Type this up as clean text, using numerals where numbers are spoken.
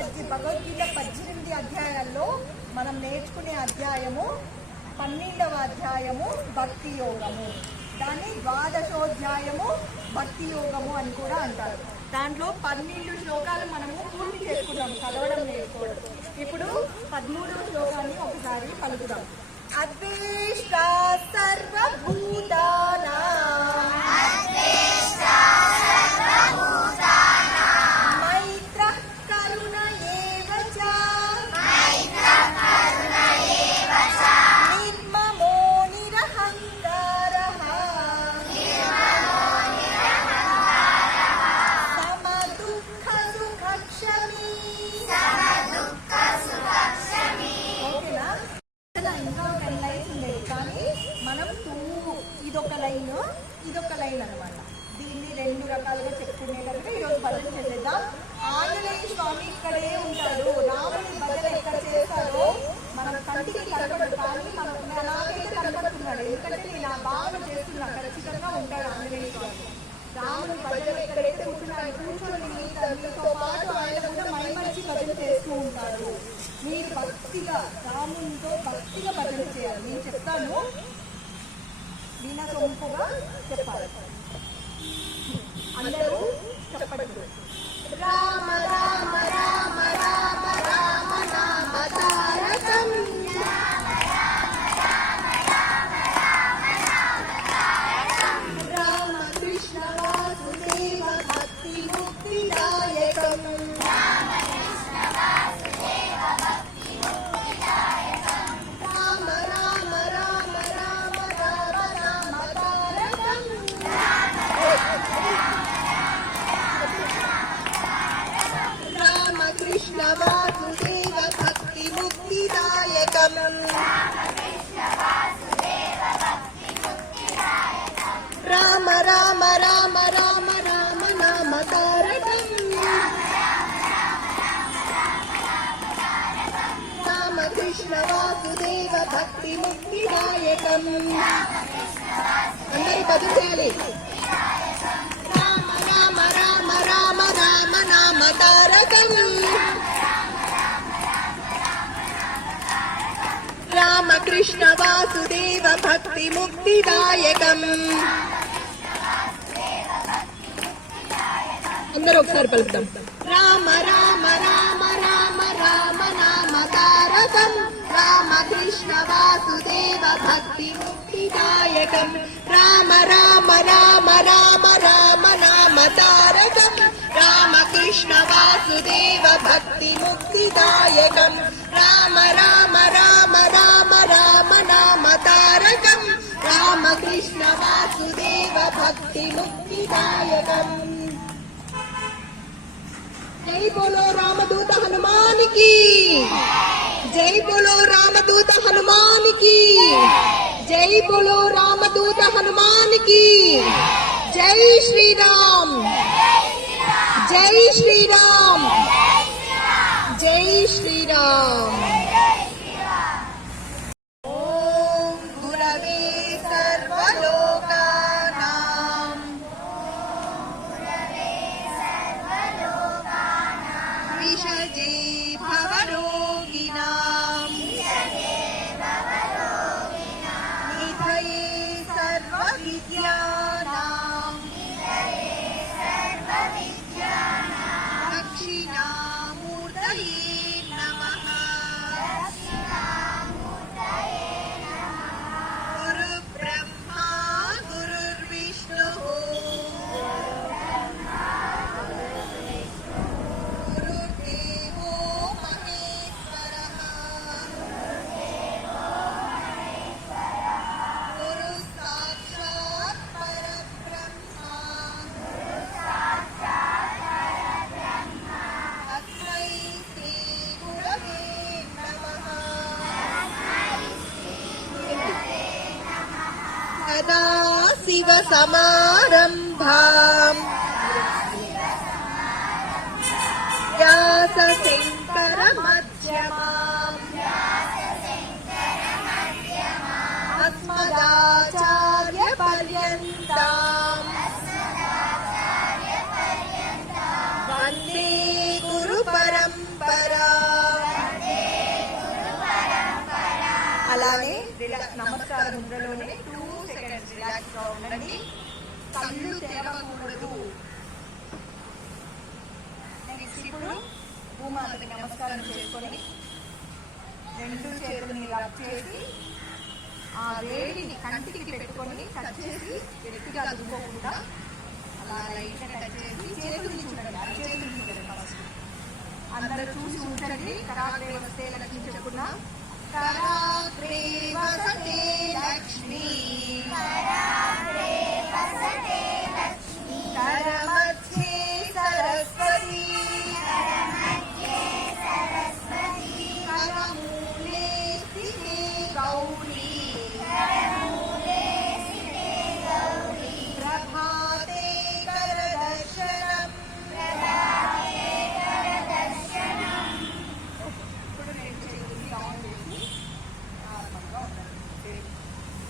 భగవద్గీత 18 అధ్యాయాల్లో మనం నేర్చుకునే అధ్యాయము 12వ అధ్యాయము భక్తి యోగము. దాన్ని ద్వాదశోధ్యాయము భక్తి యోగము అని కూడా అంటారు. దాంట్లో 12 శ్లోకాలు మనము పూర్తి చేసుకున్నాం, చదవడం నేర్చుకోవడం. ఇప్పుడు 13వ శ్లోకాన్ని ఒకసారి పలుకుదాం. అద్వేష్ట సర్వభూతానాం మైత్రః కరుణ ఏవ చ నిర్మమో నిరహంకారః సమదుఃఖ సుఖక్షమీ. ఓకేనా? ఇంకా ఒక లైన్ ఉండేది, కానీ మనం ఇదొక లైన్ అనమాట. దీన్ని 2 రకాలుగా చెప్పుకునేటట్టుగా ఈరోజు భజన చేసేద్దాం. ఆంజనేయ స్వామి ఇక్కడే ఉంటాడు. రాముని భజన ఎక్కడ చేస్తారో మనం కంటికి కనపడదు, కానీ మనకు నాకైతే కనపడుతున్నాడు. ఎందుకంటే నేను ఆ భావన చేస్తున్నా, ఖచ్చితంగా ఉంటాడు ఆంజనేయ స్వామి. రాముని భజన ఎక్కడైతే కూర్చున్నాడు, కూర్చొని మీతో పాటు ఆయన కూడా మైమరిచి భజన చేస్తూ ఉంటాడు. మీరు భక్తిగా రామునితో భక్తిగా భజన చేయాలి. నేను చెప్తాను, వీణ సొంపుగా చెప్పాలి. అందరూ చెప్పండి. రామ రామ రామ రామ రామ నామ తారకం రామ కృష్ణ వాసుదేవ భక్తి ముక్తిదాయకం రామ రామ రామ రామ రామ రామ తారకం రామ కృష్ణ వాసుదేవ భక్తి ముక్తిదాయకం రామ రామ రామ రామ రామ నామ తారకం రామ కృష్ణ వాసుదేవ భక్తి ముక్తిదాయకం. అందరూ భజన చేయాలి. రామ రామ రామ రామ రామ నామ తారకం రామ కృష్ణ వాసుదేవ భక్తి ముక్తిదాయకం. అందరూ ఒకసారి పలుకుతాం. రామ రామ రామ రామ రామ నామ తారకం రామ కృష్ణ వాసుదేవ భక్తి ముక్తిదాయకం రామ రామ రామ రామ రామ నామ తారకం రామ కృష్ణ వాసుదేవ భక్తి ముక్తిదాయకం రామ రామ రామ రామ రామ నామ తారకం రామ కృష్ణ వాసుదేవ భక్తి ముక్తిదాయకం. జై బోలో రామదూత హనుమాన్ కి, జై బోలో రామదూత హనుమాన్ కి, జై బోలో రామదూత హనుమాన్ కి. జై శ్రీరామ్, జై శ్రీరామ్, జై శ్రీరామ్. ఓం గురవే సర్వలోకానాం విషజే భవరోగిణాం నిధయే సర్వవిద్యానాం దక్షిణామూర్తయే నమః. గురు బ్రహ్మా గురుర్విష్ణుః గురుర్దేవో మహేశ్వరః గురు సాక్షాత్ పరబ్రహ్మ తస్మై శ్రీ గురవే నమః. సదాశివ సమారంభాం వ్యాస శంకర మధ్యమాం అస్మదాచార్య పర్యంతాం వందే గురు పరంపరాం. పరంపరా. అలానే నమస్కార ముద్రలోనే 2 సెకండ్స్ రిలాక్స్ గా ఉండండి. కళ్ళు తెరవకూడదు. నెక్స్ట్ ఇప్పుడు భూమాతకి నమస్కారం చేసుకొని 2 చేతులని రబ్ చేసి ఆ వేడిని కంటికి పెట్టుకొని టచ్ చేసి గట్టిగా అదుకోకుండా అలా లైట్గా టచ్ చేసి చేతులు చూడండి. ఆ చేతులు చూడండి ఫస్ట్. అందరూ చూసి ఉంచండి. కరాగ్రే వస్తే లక్ష్మి చెప్పుకున్నా. కరాగ్రే వసతే లక్ష్మి.